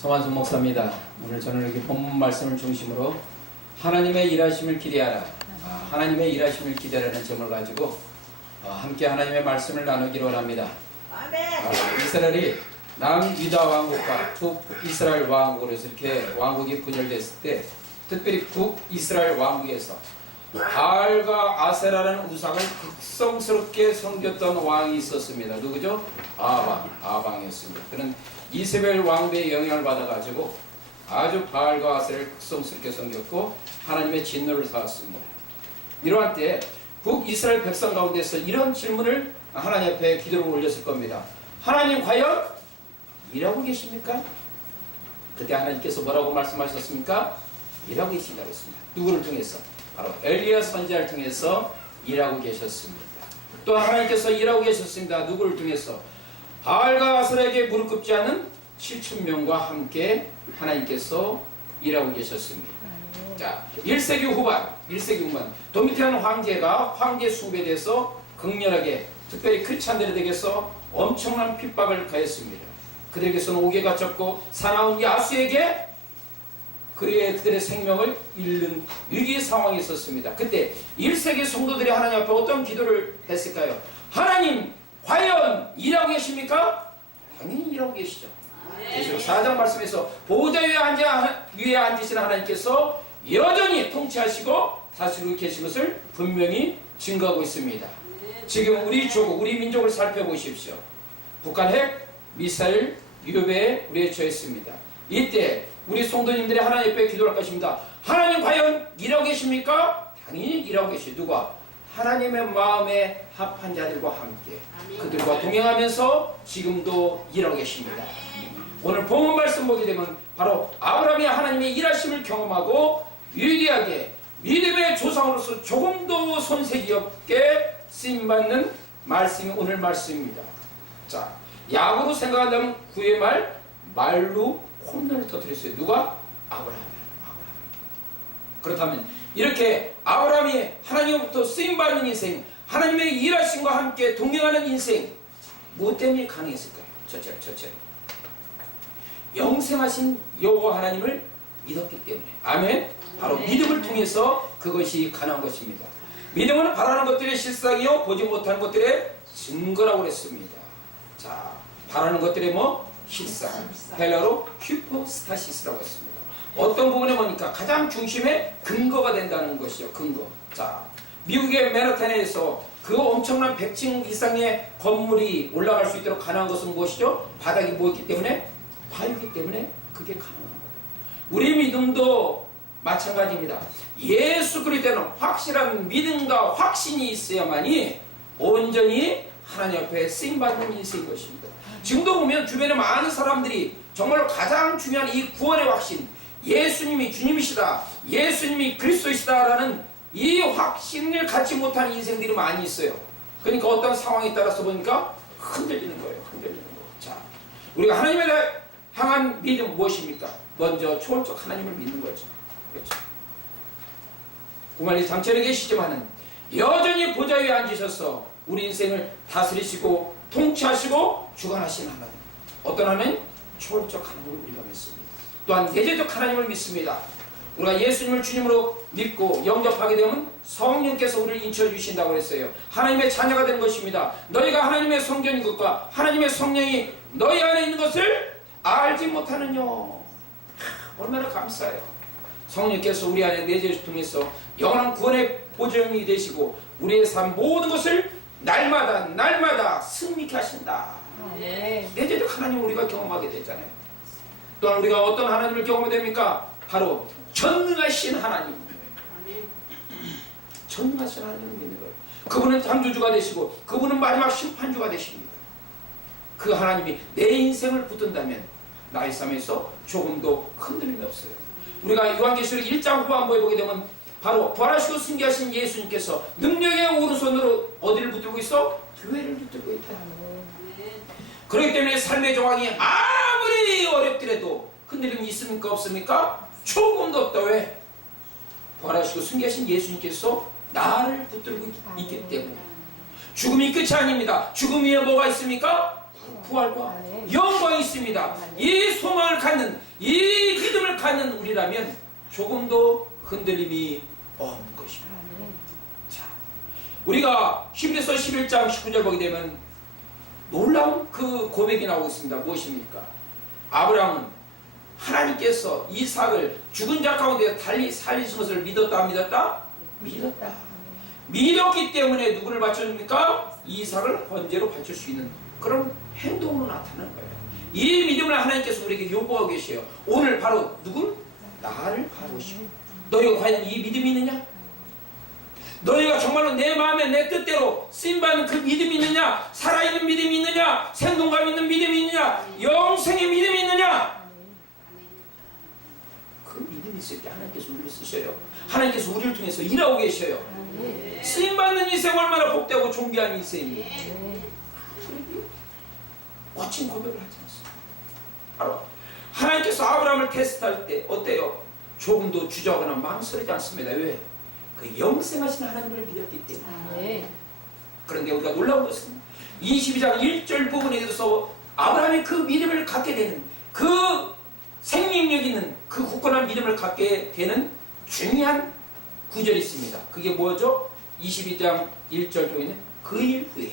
성환순 목사입니다. 오늘 저는 이렇게 본문 말씀을 중심으로 하나님의 일하심을 기대하라, 하나님의 일하심을 기대하라는 점을 가지고 함께 하나님의 말씀을 나누기로 합니다. 이스라엘이 남유다 왕국과 북이스라엘 왕국으로 해서 이렇게 왕국이 분열됐을 때, 특별히 북이스라엘 왕국에서 바알과 아세라라는 우상을 극성스럽게 섬겼던 왕이 있었습니다. 누구죠? 아방이었습니다. 그는 이세벨 왕비의 영향을 받아가지고 아주 바알과 아세라를 극성스럽게 섬겼고 하나님의 진노를 사왔습니다. 이러한 때 북이스라엘 백성 가운데서 이런 질문을 하나님 앞에 기도를 올렸을 겁니다. 하나님 과연 일하고 계십니까? 그때 하나님께서 뭐라고 말씀하셨습니까? 일하고 계신다고 했습니다. 누구를 통해서? 바로 엘리야 선지자를 통해서 일하고 계셨습니다. 또 하나님께서 일하고 계셨습니다. 누구를 통해서? 바알과 아세라에게 무릎 꿇지 않은 7,000명과 함께 하나님께서 일하고 계셨습니다. 자, 1세기 후반 도미티안 황제가 황제 수급에 대해서 극렬하게, 특별히 크리스찬들에게서 엄청난 핍박을 가했습니다. 그들에게서는 옥에 갇혔고 사나운 야수에게 그들의 생명을 잃는 위기 상황이 있었습니다. 그때 1세기 성도들이 하나님 앞에 어떤 기도를 했을까요? 하나님 과연 일하고 계십니까? 당연히 일하고 계시죠. 계시록 4장 말씀에서 보좌 위에 앉으시는 하나님께서 여전히 통치하시고 다스리고 계신 것을 분명히 증거하고 있습니다. 지금 우리 조국, 우리 민족을 살펴보십시오. 북한 핵 미사일 위협에 우리에 처했습니다. 이때 우리 성도님들이 하나님 앞에 기도할 것입니다. 하나님 과연 일하고 계십니까? 당연히 일하고 계시. 누가? 하나님의 마음에 합한 자들과 함께 그들과 동행하면서 지금도 일하고 계십니다. 오늘 본문 말씀 보게 되면 바로 아브라함이 하나님의 일하심을 경험하고 위대하게 믿음의 조상으로서 조금도 손색이 없게 쓰임받는 말씀이 오늘 말씀입니다. 자, 약으로 생각한다면 구의 말로 혼돈을 터뜨렸어요. 누가? 아브라함. 그렇다면 이렇게 아브라함이 하나님으로부터 쓰임받는 인생, 하나님의 일하심과 함께 동행하는 인생, 무엇 때문에 가능했을까요? 첫째로 영생하신 여호와 하나님을 믿었기 때문에. 아멘. 바로 믿음을 통해서 그것이 가능한 것입니다. 믿음은 바라는 것들의 실상이요 보지 못하는 것들의 증거라고 그랬습니다. 자, 바라는 것들의 실상, 헬라로 큐포스타시스라고 했습니다. 어떤 부분에 보니까 가장 중심의 근거가 된다는 것이요. 근거. 자, 미국의 맨하탄에서 그 엄청난 100층 이상의 건물이 올라갈 수 있도록 가능한 것은 무엇이죠? 바닥이 뭐였기 때문에? 바위이기 때문에 그게 가능한 거예요. 우리 믿음도 마찬가지입니다. 예수 그리스도는 확실한 믿음과 확신이 있어야만이 온전히 하나님 앞에 쓰임받는 인생인 것입니다. 지금도 보면 주변에 많은 사람들이 정말로 가장 중요한 이 구원의 확신, 예수님이 주님이시다, 예수님이 그리스도이시다라는 이 확신을 갖지 못하는 인생들이 많이 있어요. 그러니까 어떤 상황에 따라서 보니까 흔들리는 거예요. 자, 우리가 하나님에 향한 믿음 무엇입니까? 먼저 초월적 하나님을 믿는 거죠. 그렇죠. 구만리 장천에 계시지만은 여전히 보좌 위에 앉으셔서 우리 인생을 다스리시고 통치하시고 주관하시는 하나님. 어떤 하나님? 초월적 하나님을 우리가 믿습니다. 또한 대제적 하나님을 믿습니다. 우리가 예수님을 주님으로 믿고 영접하게 되면 성령께서 우리를 인쳐주신다고 했어요. 하나님의 자녀가 되는 것입니다. 너희가 하나님의 성전인 것과 하나님의 성령이 너희 안에 있는 것을 알지 못하느뇨. 얼마나 감사해요. 성령께서 우리 안에 내재를 통해서 영원한 구원의 보증이 되시고 우리의 삶 모든 것을 날마다 승리케 하신다. 내재적 하나님을 우리가 경험하게 되잖아요. 또한 우리가 어떤 하나님을 경험하게 됩니까? 바로 전능하신 하나님. 전능하신 하나님을 믿는 거예요. 그분은 창조주가 되시고 그분은 마지막 심판주가 되십니다. 그 하나님이 내 인생을 붙든다면 나의 삶에서 조금도 흔들림이 없어요. 우리가 요한계시록 1장 후반부에 보게 되면 바로 부활하시고 승리하신 예수님께서 능력의 오른손으로 어디를 붙들고 있어? 교회를 붙들고 있다. 그렇기 때문에 삶의 조항이 아무리 어렵더라도 흔들림이 있습니까? 없습니까? 조금도 없다. 왜? 부활하시고 승리하신 예수님께서 나를 붙들고 있기 때문에. 죽음이 끝이 아닙니다. 죽음 위에 뭐가 있습니까? 부활과 영광이 있습니다. 이 소망을 갖는, 이 믿음을 갖는 우리라면 조금도 흔들림이 없는 것입니다. 자, 우리가 히브리서 11장 19절 보게 되면 놀라운 그 고백이 나오고 있습니다. 무엇입니까? 아브라함은 하나님께서 이삭을 죽은 자 가운데 달리 살리신 것을 믿었다, 안 믿었다? 믿었다. 믿었기 때문에 누구를 바쳐줍니까? 이삭을 번제로 바칠 수 있는 그런 행동으로 나타나는 거예요. 이 믿음을 하나님께서 우리에게 요구하고 계셔요. 오늘 바로 누구? 나를 바라보시오. 너희가 과연 이 믿음이 있느냐? 너희가 정말로 내 마음에 내 뜻대로 쓰임받는 그 믿음이 있느냐? 살아있는 믿음이 있느냐? 생동감 있는 믿음이 있느냐? 영생의 믿음이 있느냐? 그 믿음이 있을 때 하나님께서 우리를 쓰셔요. 하나님께서 우리를 통해서 일하고 계셔요. 쓰임받는 인생 얼마나 복되고 존귀한 인생입니다. 멋진 고백을 하지 않습니다. 바로 하나님께서 아브라함을 테스트할 때 어때요? 조금도 주저하거나 망설이지 않습니다. 왜? 그 영생하신 하나님을 믿었기 때문에. 그런데 우리가 놀라운 것은 22장 1절 부분에 대해서 아브라함이 그 믿음을 갖게 되는, 그 생명력 있는 그 굳건한 믿음을 갖게 되는 중요한 구절이 있습니다. 그게 뭐죠? 22장 1절 중에는 그 일 후에,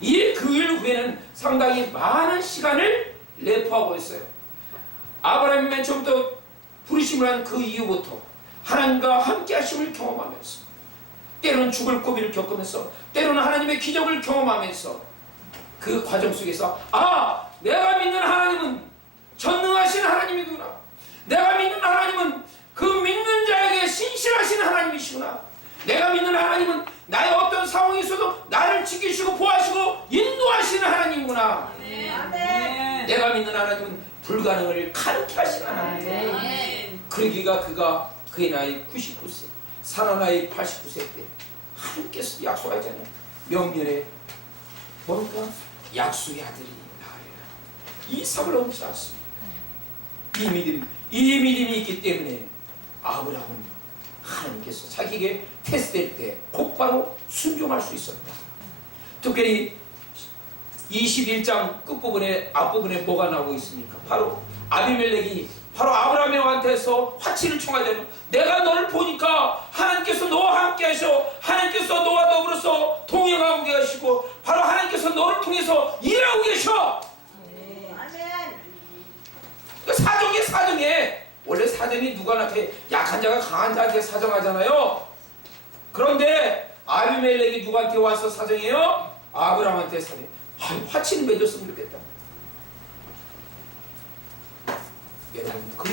이 그 일 후에는 상당히 많은 시간을 내포하고 있어요. 아브라함이 맨 처음부터 부르심을 한 그 이후부터 하나님과 함께 하심을 경험하면서, 때로는 죽을 고비를 겪으면서, 때로는 하나님의 기적을 경험하면서, 그 과정 속에서 내가 믿는 하나님은 전능하신 하나님이구나, 내가 믿는 하나님은 그 믿는 자에게 신실하신 하나님이시구나, 내가 믿는 하나님은 나의 어떤 상황이 있어도 나를 지키시고 보호하시고 인도하시는 하나님이구나, 내가 믿는 하나님은 불가능을 가능케 하시는 하나님. 그러기가 그의 나이 99세, 사라 나이 89세 때 하나님께서 약속하잖아요. 명절에 뭔가 약속의 아들이 나으리라. 이삭을 얻지 않습니다. 이 믿음이 있기 때문에 아브라함은 하나님께서 자기에게 테스트될 때 곧바로 순종할 수 있었다. 특별히 21장 끝부분에, 앞부분에 뭐가 나오고 있습니까? 바로 아비멜렉이 바로 아브라함한테서 화치를 청하잖아요. 내가 너를 보니까 하나님께서 너와 함께 하셔, 하나님께서 너와 더불어서 동행하고 계시고 바로 하나님께서 너를 통해서 일하고 계셔. 사정에 원래 사정이 누구한테, 약한 자가 강한 자한테 사정하잖아요. 그런데 아비멜렉이 누구한테 와서 사정해요? 아브라함한테 사정해. 화치는 맺었으면 좋겠다. 여러분, 그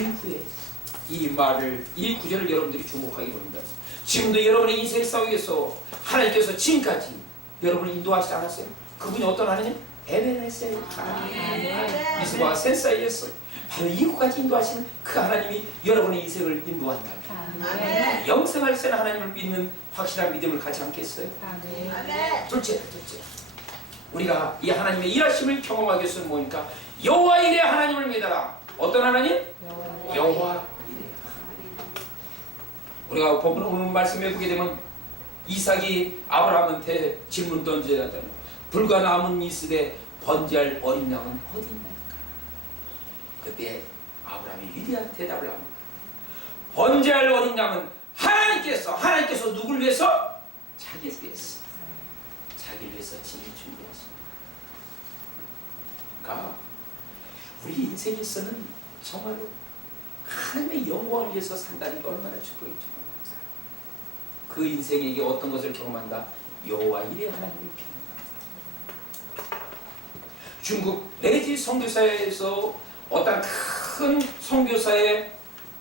이후에 이 구절을 여러분들이 주목하기 바랍니다. 지금도 여러분의 인생 싸움에서 하나님께서 지금까지 여러분을 인도하시지 않았어요? 그분이 어떤 하나님? 에베네셀 하나님, 미스와 셋 사이였어요. 바로 이후까지 인도하시는 그 하나님이 여러분의 인생을 인도한다면 영생하시는 하나님을 믿는 확실한 믿음을 가지 않겠어요? 둘째, 우리가 이 하나님의 일하심을 경험하기 위해서는 뭐니까? 여호와 이레 하나님을 믿어라. 어떤 하나님? 여호와 이레 하나님. 우리가 오늘 말씀해 보게 되면 이삭이 아브라함한테 질문 던져야잖아요. 불과 남은 이스되 번제할 어린 양은 어디 있나이까? 그때 아브라함이 위대한 대답을 합니다. 번제할 어린 양은 하나님께서 누굴 위해서? 자기를 위해서. 자기를 위해서 진히 준비했습니다. 그러니까 우리 인생에서는 정말로 하나님의 영광을 위해서 산다는 게 얼마나 축복이죠. 그 인생에게 어떤 것을 경험한다? 여호와 이레 하나님을 경험한다. 중국 레지 선교사에서 어떤 큰 선교사의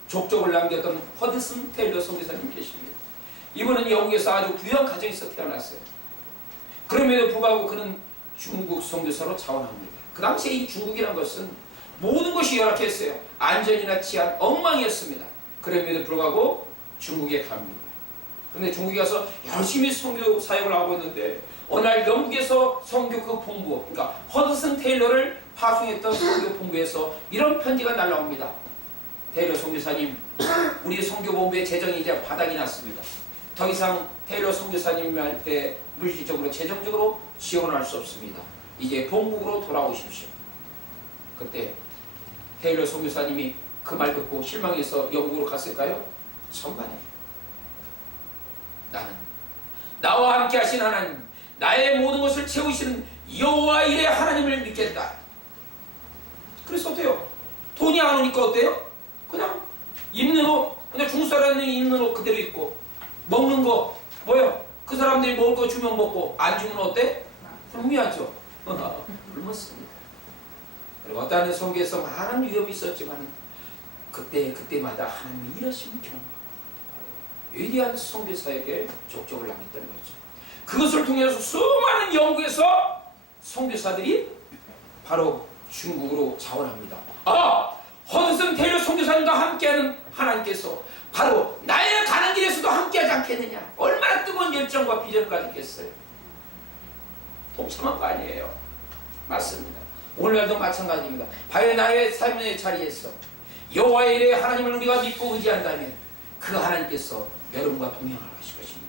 족적을 남겼던 허드슨 테일러 선교사님 계십니다. 이분은 영국에서 아주 부유한 가정에서 태어났어요. 그럼에도 불구하고 그는 중국 선교사로 자원합니다. 그 당시에 이 중국이라는 것은 모든 것이 열악했어요. 안전이나 치안 엉망이었습니다. 그럼에도 불구하고 중국에 갑니다. 그런데 중국에 가서 열심히 선교 사역을 하고 있는데 어느 날 영국에서 선교 그 본부, 그러니까 허드슨 테일러를 파송했던 선교 본부에서 이런 편지가 날라옵니다. 테일러 선교사님, 우리 선교 본부의 재정이 이제 바닥이 났습니다. 더 이상 테일러 선교사님한테 물질적으로 재정적으로 지원할 수 없습니다. 이제 본국으로 돌아오십시오. 그때 테일러 선교사님이 그 말 듣고 실망해서 영국으로 갔을까요? 천만에. 나는 나와 함께 하신 하나님, 나의 모든 것을 채우시는 여호와 일의 하나님을 믿겠다. 그래서 어때요? 돈이 안 오니까 어때요? 그냥 입는 옷, 그냥 중국 사람이 입는 옷 그대로 입고, 먹는 거 뭐요? 그 사람들이 먹을 거 주면 먹고 안 주면 어때? 굶어야죠. 굶었습니다. 그리고 어떤 성경에서 많은 위협이 있었지만 그때마다 하나님이 일하시는 경험, 위대한 선교사에게 족적을 남겼다는 거죠. 그것을 통해서 수많은 영국에서 선교사들이 바로 중국으로 자원합니다. 허드슨 테일러 선교사님과 함께하는 하나님께서 바로 나의 가는 길에서도 함께하지 않겠느냐. 얼마나 뜨거운 열정과 비전까지 있겠어요. 동참한 거 아니에요. 맞습니다. 오늘날도 마찬가지입니다. 과연 나의 삶의 자리에서 여호와의 일에 하나님을 우리가 믿고 의지한다면 그 하나님께서 여러분과 동행할 것입니다.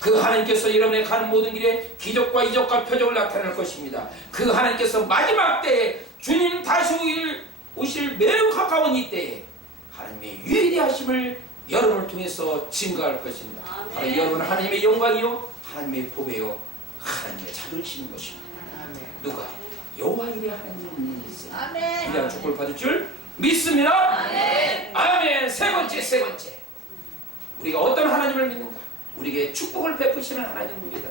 그 하나님께서 여러분의 가는 모든 길에 기적과 이적과 표적을 나타낼 것입니다. 그 하나님께서 마지막 때에 주님 다시 오실 매우 가까운 이때에 하나님의 위대하심을 여러분을 통해서 증거할 것입니다. 바로 여러분은 하나님의 영광이요 하나님의 보배요 하나님의 자존심인 것입니다. 누가? 여호와 일의 하나님을 믿는 있어요. 이런 축복을 받을 줄 믿습니다. 아멘. 세 번째 우리가 어떤 하나님을 믿는가? 우리에게 축복을 베푸시는 하나님입니다.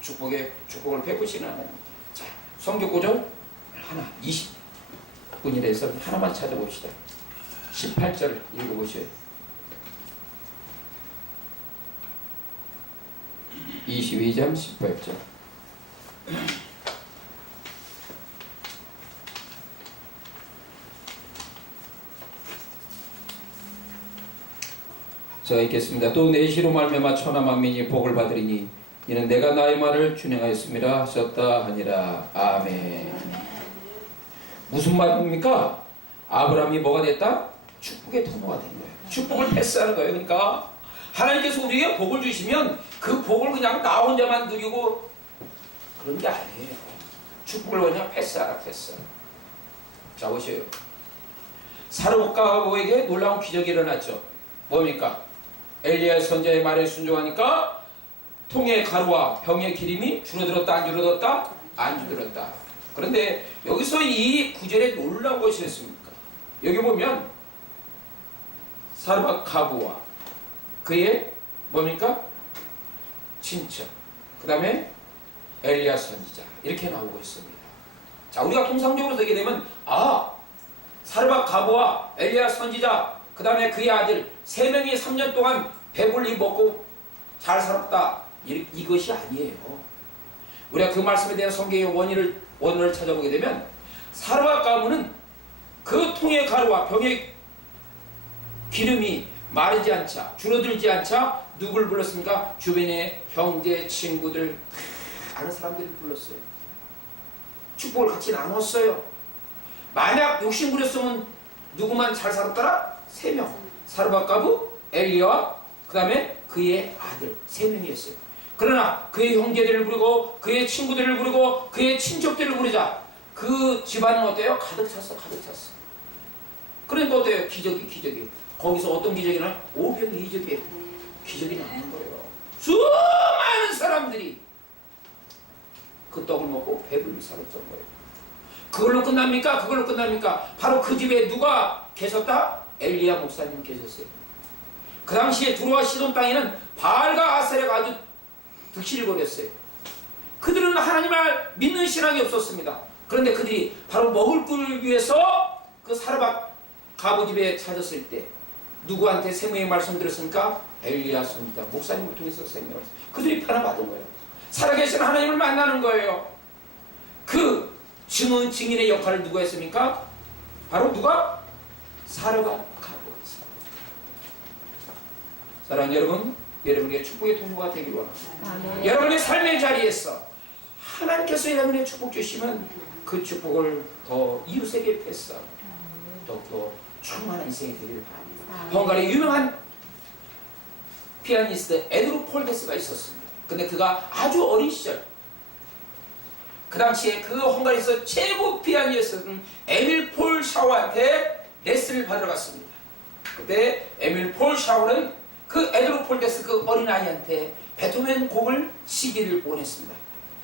축복을 베푸시는 하나님. 자, 성경 구절 하나 20분이라서 하나만 찾아봅시다. 18절 읽어보세요. 22장 18절. 자, 읽겠습니다. 또 내시로 말미암아 천하 만민이 복을 받으리니 이는 내가 나의 말을 준행하였습니다 하셨다 하니라. 아멘. 무슨 말입니까? 아브라함이 뭐가 됐다? 축복의 통로가 된 거예요. 축복을 패스하는 거예요. 그러니까 하나님께서 우리에게 복을 주시면 그 복을 그냥 나 혼자만 누리고 그런 게 아니에요. 축복을 그냥 패스하라, 패스. 자, 보세요. 사르밧가보에게 놀라운 기적이 일어났죠. 뭡니까? 엘리야 선지자의 말에 순종하니까 통의 가루와 병의 기름이 줄어들었다, 안 줄어들었다? 안 줄어들었다. 그런데 여기서 이 구절에 놀라운 것이 있습니까? 여기 보면 사르밧가보와 그의 뭡니까? 친척, 그 다음에 엘리야 선지자 이렇게 나오고 있습니다. 자, 우리가 통상적으로 되게 되면 사르밧가보와 엘리야 선지자 그 다음에 그의 아들 3명이 3년 동안 배불리 먹고 잘 살았다, 이것이 아니에요. 우리가 그 말씀에 대한 성경의 원어를 찾아보게 되면 사르밧가보는 그 통의 가루와 병의 기름이 마르지 않자, 줄어들지 않자 누굴 불렀습니까? 주변의 형제, 친구들, 아는 사람들을 불렀어요. 축복을 같이 나눴어요. 만약 욕심 부렸으면 누구만 잘 살았더라? 3명. 사르밧가보, 엘리야와 그 다음에 그의 아들 3명이었어요. 그러나 그의 형제들을 부르고 그의 친구들을 부르고 그의 친척들을 부르자 그 집안은 어때요? 가득 찼어. 그러니까 어때요? 기적이. 거기서 어떤 기적이 나요? 오병이적의 기적이 나는 거예요. 수많은 사람들이 그 떡을 먹고 배불리 살았던 거예요. 그걸로 끝납니까? 바로 그 집에 누가 계셨다? 엘리야 목사님 계셨어요. 그 당시에 두로와 시돈 땅에는 바알과 아세라가 아주 득실을 벌였어요. 그들은 하나님을 믿는 신앙이 없었습니다. 그런데 그들이 바로 먹을 걸 위해서 그 사르밧가보 집에 찾았을 때 누구한테 생명의 말씀 들었습니까? 엘리야 선지자 목사님을 통해서 생명의 말씀. 그들이 변화받은 거예요. 살아계신 하나님을 만나는 거예요. 그 증인의 역할을 누가 했습니까? 바로 누가? 사르밧가보가 했어요. 사랑하는 여러분, 여러분에게 축복의 통로가 되길 원합니다. 여러분의 삶의 자리에서 하나님께서 여러분의 축복 주시면 그 축복을 더 이웃에게 패스하고 더 충만한 인생이 되기를 바랍니다. 헝가리의 유명한 피아니스트 에드루 폴데스가 있었습니다. 근데 그가 아주 어린 시절 그 당시에 그 헝가리에서 최고 피아니스트였던 에밀 폴 샤워한테 레슨을 받으러 갔습니다. 그때 에밀 폴 샤워는 그 에드로 폴데스 그 어린아이한테 베토벤 곡을 시기를 원했습니다.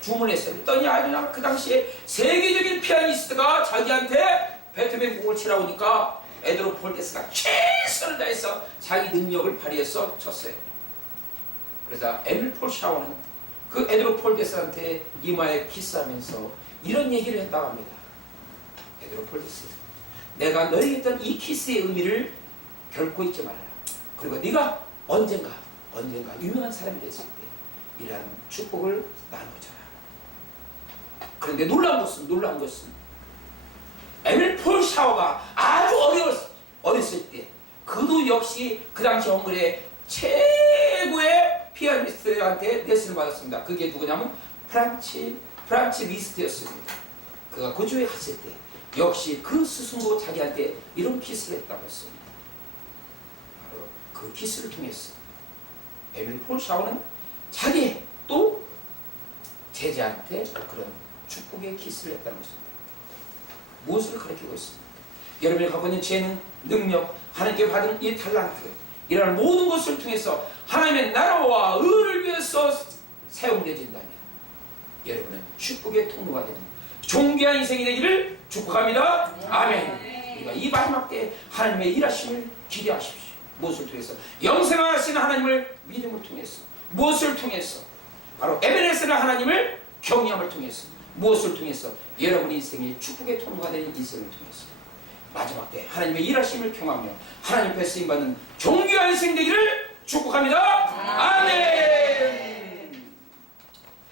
주문했어요. 그랬더니 아이가 그 당시에 세계적인 피아니스트가 자기한테 베토벤 곡을 치라고 하니까 에드로 폴데스가 최선을 다해서 자기 능력을 발휘해서 쳤어요. 그래서 에밀 폴 샤워는 그 에드로 폴데스한테 이마에 키스하면서 이런 얘기를 했다고 합니다. 에드로 폴데스, 내가 너에게 했던 이 키스의 의미를 결코 잊지 말아라. 그리고 네가 언젠가 유명한 사람이 됐을 때 이러한 축복을 나눠줘라. 그런데 놀라운 것은 에밀 폴 샤워가 아주 어렸을 때 그도 역시 그 당시 헝가리의 최고의 피아니스트한테 레슨을 받았습니다. 그게 누구냐면 프란츠 리스트였습니다. 그가 고조에 갔을 때 역시 그 스승도 자기한테 이런 키스를 했다고 했습니다. 바로 그 키스를 통해서 에밀 폴 샤워는 자기 또 제자한테 그런 축복의 키스를 했다는 것입니다. 무엇을 가르치고 있습니다? 여러분이 갖고 있는 재능, 능력, 하나님께 받은 이 탤런트, 이러한 모든 것을 통해서 하나님의 나라와 의를 위해서 사용되어진다면 여러분은 축복의 통로가 되는 존귀한 인생이 되기를 축복합니다. 아멘. 우리가 이 마지막 때 하나님의 일하심을 기대하십시오. 무엇을 통해서? 영생하시는 하나님을 믿음을 통해서. 무엇을 통해서? 바로 에베네스는 하나님을 경외함을 통해서. 무엇을 통해서? 여러분의 인생의 축복의 통로가 되는 인생을 통해서. 마지막 때 하나님의 일하심을 경험하며 하나님 앞에 쓰임받는 존귀한 인생 되기를 축복합니다. 아멘.